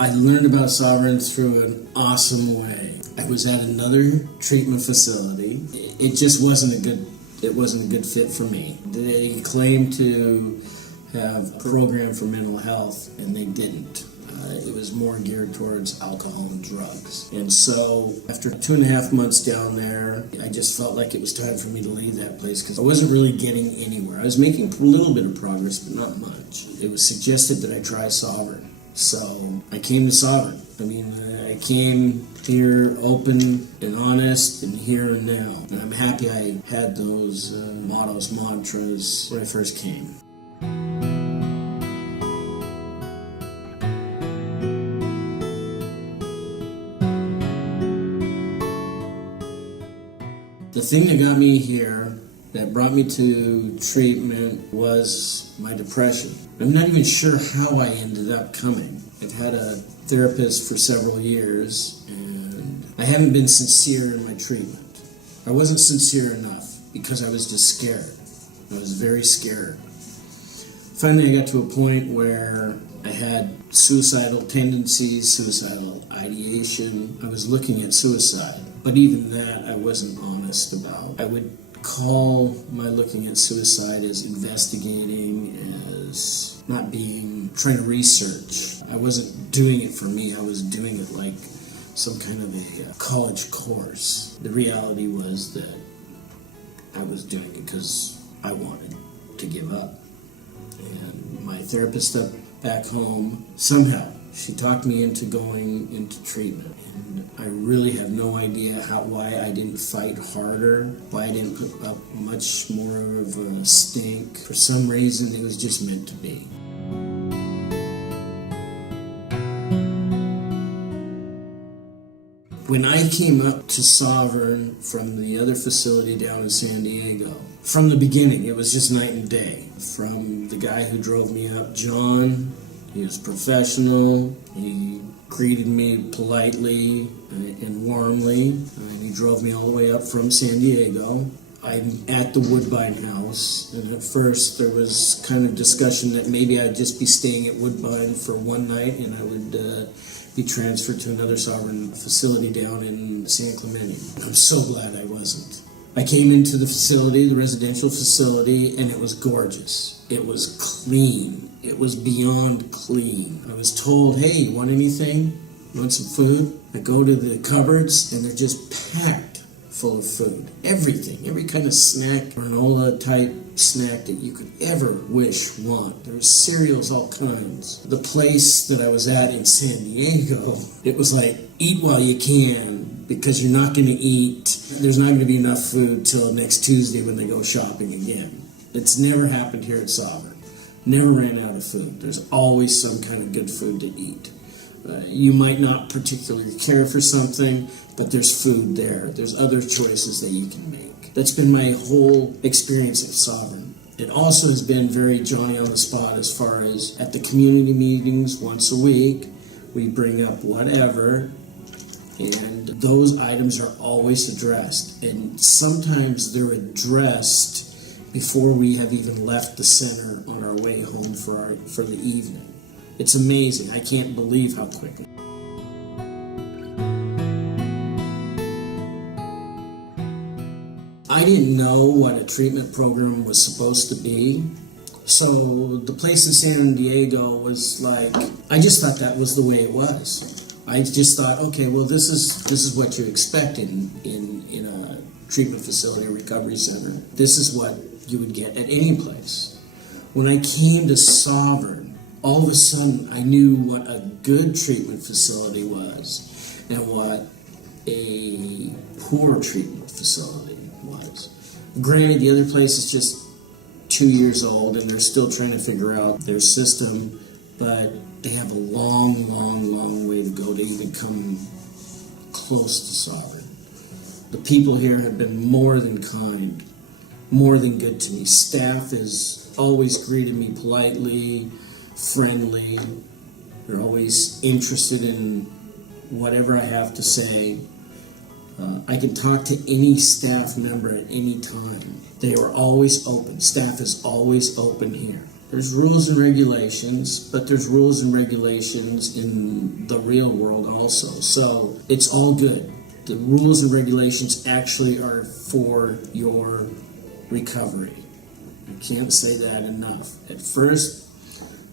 I learned about Sovereign through an awesome way. I was at another treatment facility. It just wasn't a good fit for me. They claimed to have a program for mental health, and they didn't. It was more geared towards alcohol and drugs. And so after 2.5 months down there, I just felt like it was time for me to leave that place because I wasn't really getting anywhere. I was making a little bit of progress, but not much. It was suggested that I try Sovereign. So I came to Sovereign. I came here open and honest and here and now. And I'm happy I had those mantras when I first came. The thing that got me here, that brought me to treatment, was my depression. I'm not even sure how I ended up coming. I've had a therapist for several years, and I haven't been sincere in my treatment. I wasn't sincere enough because I was just scared. I was very scared. Finally, I got to a point where I had suicidal tendencies, suicidal ideation. I was looking at suicide. But even that I wasn't honest about. I would call my looking at suicide as investigating, as not being, trying to research. I wasn't doing it for me, I was doing it like some kind of a college course. The reality was that I was doing it because I wanted to give up. And my therapist up back home, somehow, she talked me into going into treatment. And I really have no idea why I didn't fight harder, why I didn't put up much more of a stink. For some reason, it was just meant to be. When I came up to Sovereign from the other facility down in San Diego, from the beginning, it was just night and day. From the guy who drove me up, John, he was professional. He greeted me politely and warmly. And he drove me all the way up from San Diego. I'm at the Woodbine House, and at first there was kind of discussion that maybe I'd just be staying at Woodbine for one night and I would be transferred to another Sovereign facility down in San Clemente. I'm so glad I wasn't. I came into the facility, the residential facility, and it was gorgeous. It was clean. It was beyond clean. I was told, hey, you want anything? You want some food? I go to the cupboards, and they're just packed full of food. Everything, every kind of snack, granola type snack that you could ever wish, want. There was cereals, all kinds. The place that I was at in San Diego, it was like, eat while you can, because you're not going to eat. There's not going to be enough food till next Tuesday when they go shopping again. It's never happened here at Sovereign. Never ran out of food. There's always some kind of good food to eat. You might not particularly care for something, but there's food there. There's other choices that you can make. That's been my whole experience at Sovereign. It also has been very Johnny on the spot as far as at the community meetings once a week, we bring up whatever, and those items are always addressed. And sometimes they're addressed before we have even left the center on our way home for the evening. It's amazing. I can't believe how quickly. I didn't know what a treatment program was supposed to be. So the place in San Diego was like, I just thought that was the way it was. I just thought, okay, well, this is what you expect in a treatment facility or recovery center. This is what you would get at any place. When I came to Sovereign, all of a sudden I knew what a good treatment facility was and what a poor treatment facility was. Granted, the other place is just 2 years old and they're still trying to figure out their system, but they have a long way to go to even come close to Sovereign. The people here have been more than kind, more than good to me. Staff has always greeted me politely, friendly. They're always interested in whatever I have to say. I can talk to any staff member at any time. They are always open. Staff is always open here. There's rules and regulations, but there's rules and regulations in the real world also. So it's all good. The rules and regulations actually are for your recovery. I can't say that enough. At first,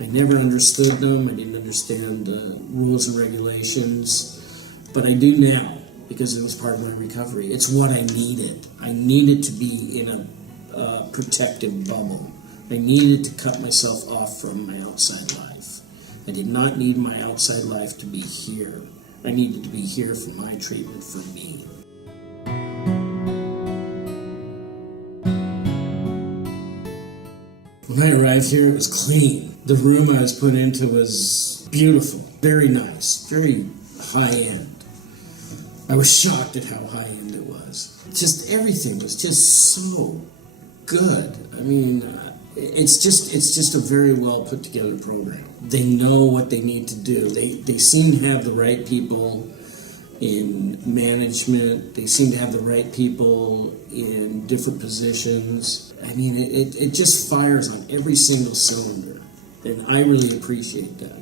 I never understood them. I didn't understand rules and regulations, but I do now because it was part of my recovery. It's what I needed. I needed to be in a protective bubble. I needed to cut myself off from my outside life. I did not need my outside life to be here. I needed to be here for my treatment for me. When I arrived here, it was clean. The room I was put into was beautiful, very nice, very high-end. I was shocked at how high-end it was. Just everything was just so good. I mean, it's just a very well put together program. They know what they need to do. They seem to have the right people in management. They seem to have the right people in different positions. I mean, it just fires on every single cylinder, and I really appreciate that.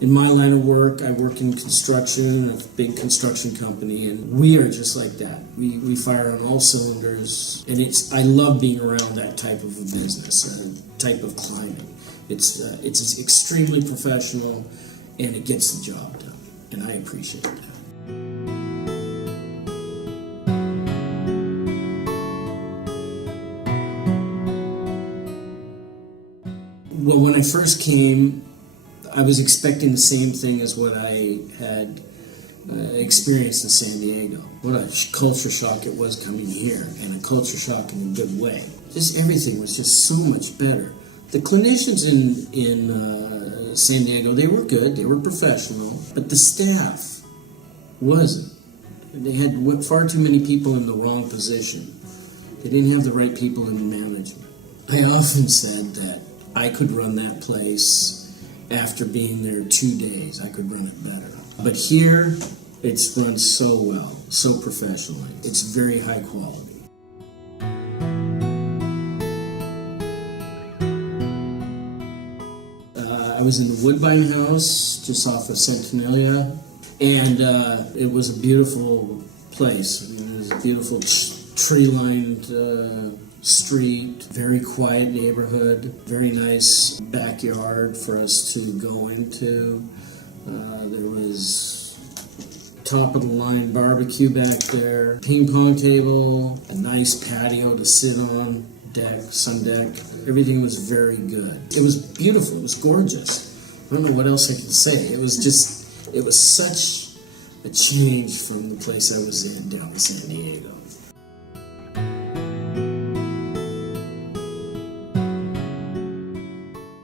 In my line of work, I work in construction, a big construction company, and we are just like that. We fire on all cylinders, and I love being around that type of a business, type of climbing. It's extremely professional, and it gets the job done, and I appreciate that. Well, when I first came, I was expecting the same thing as what I had experienced in San Diego. What a culture shock it was coming here, and a culture shock in a good way. Just everything was just so much better. The clinicians in San Diego, they were good, they were professional, but the staff wasn't. They had far too many people in the wrong position. They didn't have the right people in management. I often said that I could run that place after being there 2 days. I could run it better. But here, it's run so well, so professionally. It's very high quality. I was in the Woodbine House, just off of Centinalia, and it was a beautiful place. I mean, it was a beautiful tree-lined street, very quiet neighborhood, very nice backyard for us to go into. There was top-of-the-line barbecue back there, ping pong table, a nice patio to sit on, sun deck. Everything was very good. It was beautiful. It was gorgeous. I don't know what else I could say. It was such a change from the place I was in down in San Diego.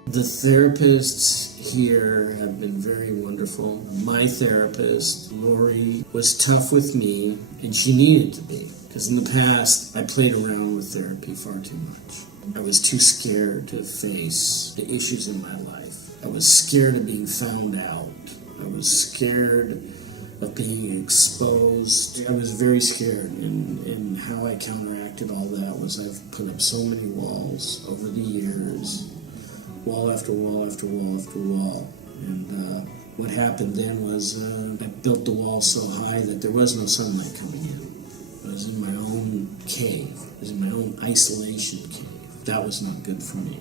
The therapists here have been very wonderful. My therapist, Lori, was tough with me, and she needed to be. Because in the past, I played around with therapy far too much. I was too scared to face the issues in my life. I was scared of being found out. I was scared of being exposed. I was very scared, and how I counteracted all that was I've put up so many walls over the years. Wall after wall after wall after wall. And what happened then was I built the wall so high that there was no sunlight coming in. I was in my own cave. I was in my own isolation cave. That was not good for me.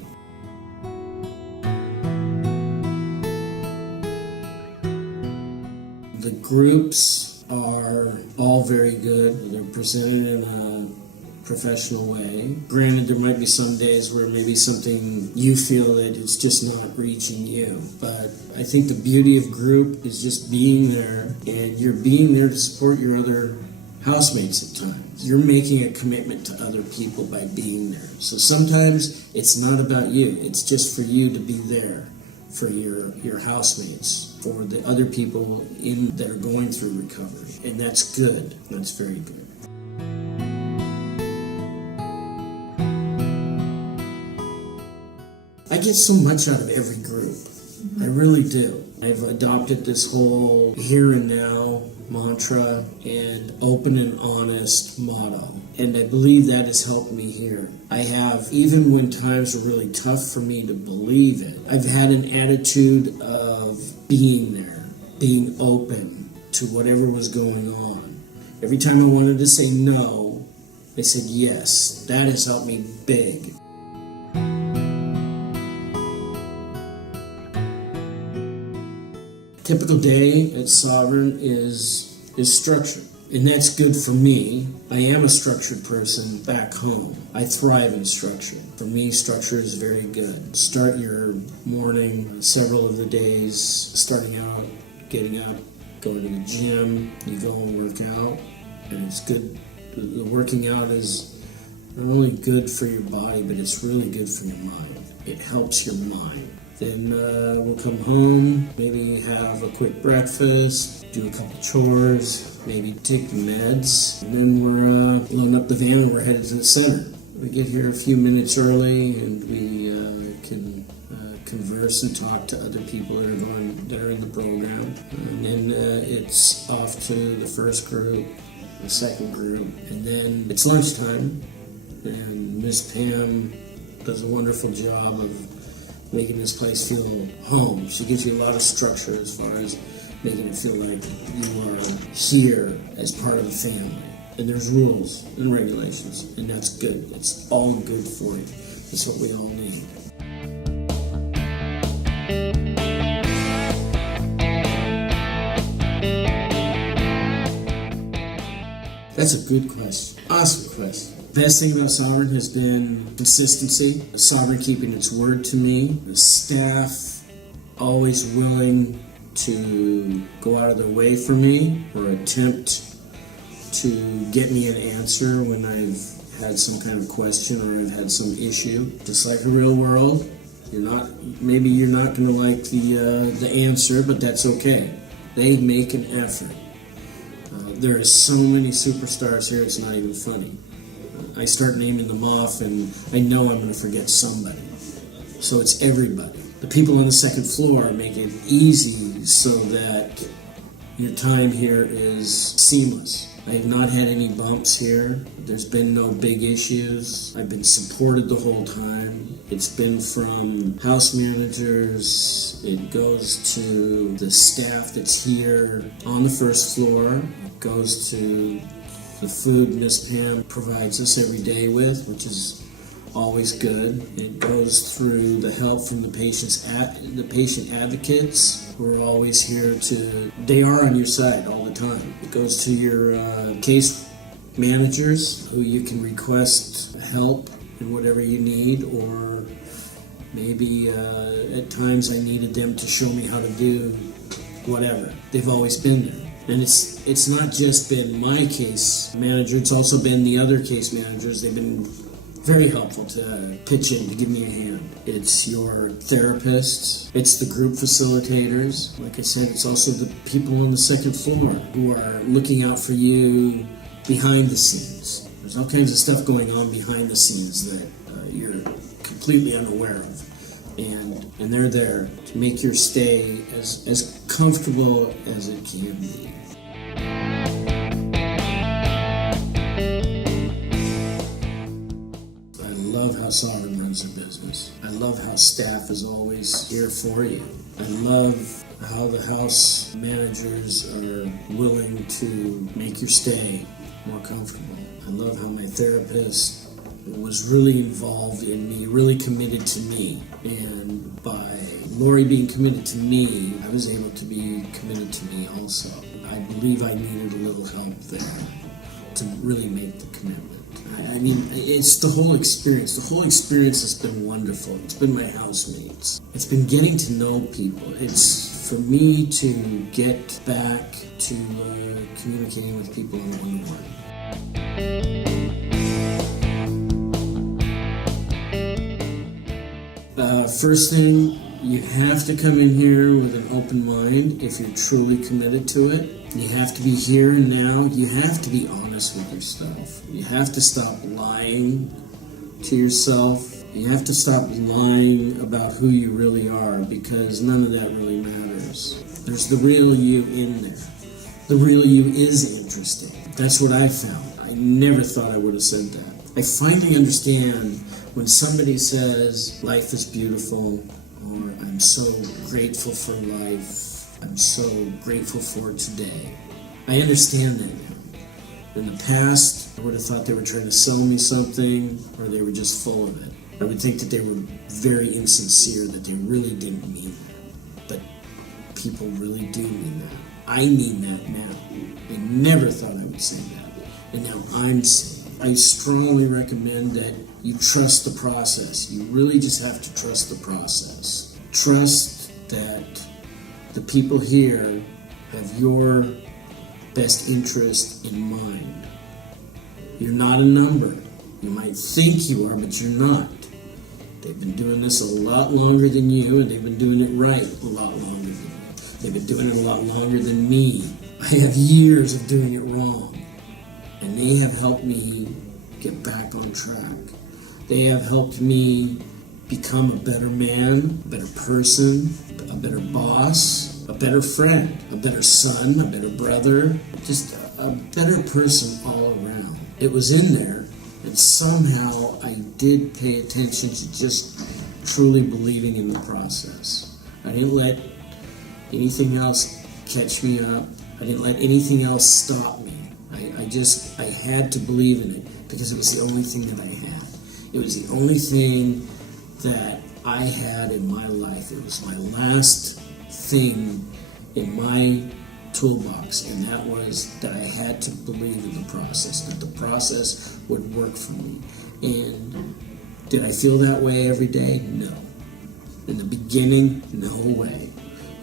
The groups are all very good. They're presented in a professional way. Granted, there might be some days where maybe something you feel that it's just not reaching you, but I think the beauty of group is just being there, and you're being there to support your other housemates at times. You're making a commitment to other people by being there. So sometimes it's not about you, it's just for you to be there for your housemates, for the other people that are going through recovery, and that's good. That's very good. I get so much out of every group. I really do. I've adopted this whole here and now mantra and open and honest motto. And I believe that has helped me here. I have, even when times are really tough for me to believe it, I've had an attitude of being there, being open to whatever was going on. Every time I wanted to say no, I said yes. That has helped me big. Typical day at Sovereign is structured, and that's good for me. I am a structured person back home. I thrive in structure. For me, structure is very good. Start your morning, several of the days, starting out, getting up, going to the gym, you go and work out, and it's good. The working out is not only good for your body, but it's really good for your mind. It helps your mind. Then we'll come home, maybe have a quick breakfast, do a couple chores, maybe take the meds, and then we're loading up the van and we're headed to the center. We get here a few minutes early and we can converse and talk to other people that are in the program. And then it's off to the first group, the second group, and then it's lunchtime, and Miss Pam does a wonderful job of making this place feel home. She gives you a lot of structure as far as making it feel like you are here as part of the family. And there's rules and regulations, and that's good. It's all good for you. That's what we all need. That's a good question. Awesome question. Best thing about Sovereign has been consistency. Sovereign keeping its word to me. The staff always willing to go out of their way for me or attempt to get me an answer when I've had some kind of question or I've had some issue. Just like the real world, maybe you're not going to like the answer, but that's okay. They make an effort. There are so many superstars here, it's not even funny. I start naming them off and I know I'm going to forget somebody. So it's everybody. The people on the second floor make it easy so that your time here is seamless. I have not had any bumps here. There's been no big issues. I've been supported the whole time. It's been from house managers. It goes to the staff that's here on the first floor. It goes to the food Miss Pam provides us every day with, which is always good. It goes through the help from the patient advocates who are always here they are on your side all the time. It goes to your case managers who you can request help in whatever you need, or maybe at times I needed them to show me how to do whatever. They've always been there. And it's not just been my case manager, it's also been the other case managers. They've been very helpful to pitch in, to give me a hand. It's your therapists, it's the group facilitators. Like I said, it's also the people on the second floor who are looking out for you behind the scenes. There's all kinds of stuff going on behind the scenes that you're completely unaware of. And they're there to make your stay as comfortable as it can be. I love how Sovereign runs their business. I love how staff is always here for you. I love how the house managers are willing to make your stay more comfortable. I love how my therapist was really involved in me, really committed to me. And by Lori being committed to me, I was able to be committed to me also. I believe I needed a little help there to really make the commitment. I mean, it's the whole experience. The whole experience has been wonderful. It's been my housemates. It's been getting to know people. It's for me to get back to communicating with people in one-on-one. First thing, you have to come in here with an open mind if you're truly committed to it. You have to be here and now. You have to be honest with yourself. You have to stop lying to yourself. You have to stop lying about who you really are, because none of that really matters. There's the real you in there. The real you is interesting. That's what I found. I never thought I would have said that. I finally understand when somebody says life is beautiful, or I'm so grateful for life, I'm so grateful for today. I understand that now. In the past, I would have thought they were trying to sell me something, or they were just full of it. I would think that they were very insincere, that they really didn't mean that. But people really do mean that. I mean that now. I never thought I would say that. And now I'm saying it. I strongly recommend that you trust the process. You really just have to trust the process. Trust that the people here have your best interest in mind. You're not a number. You might think you are, but you're not. They've been doing this a lot longer than you, and they've been doing it right a lot longer than you. They've been doing it a lot longer than me. I have years of doing it wrong, and they have helped me get back on track. They have helped me become a better man, a better person, a better boss, a better friend, a better son, a better brother, just a better person all around. It was in there, and somehow I did pay attention to just truly believing in the process. I didn't let anything else catch me up. I didn't let anything else stop me. I had to believe in it because it was the only thing that I had. It was the only thing that I had in my life. It was my last thing in my toolbox, and that was that I had to believe in the process, that the process would work for me. And did I feel that way every day? No. In the beginning, no way.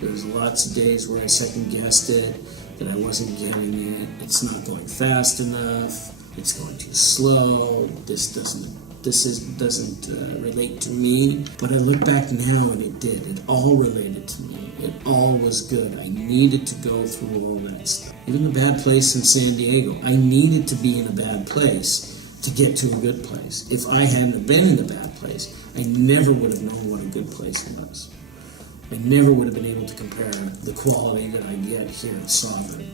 There was lots of days where I second-guessed it, that I wasn't getting it. It's not going fast enough. It's going too slow. This doesn't relate to me. But I look back now, and it did. It all related to me. It all was good. I needed to go through all that stuff. Even the bad place in San Diego, I needed to be in a bad place to get to a good place. If I hadn't been in a bad place, I never would have known what a good place was. I never would have been able to compare the quality that I get here at Sovereign.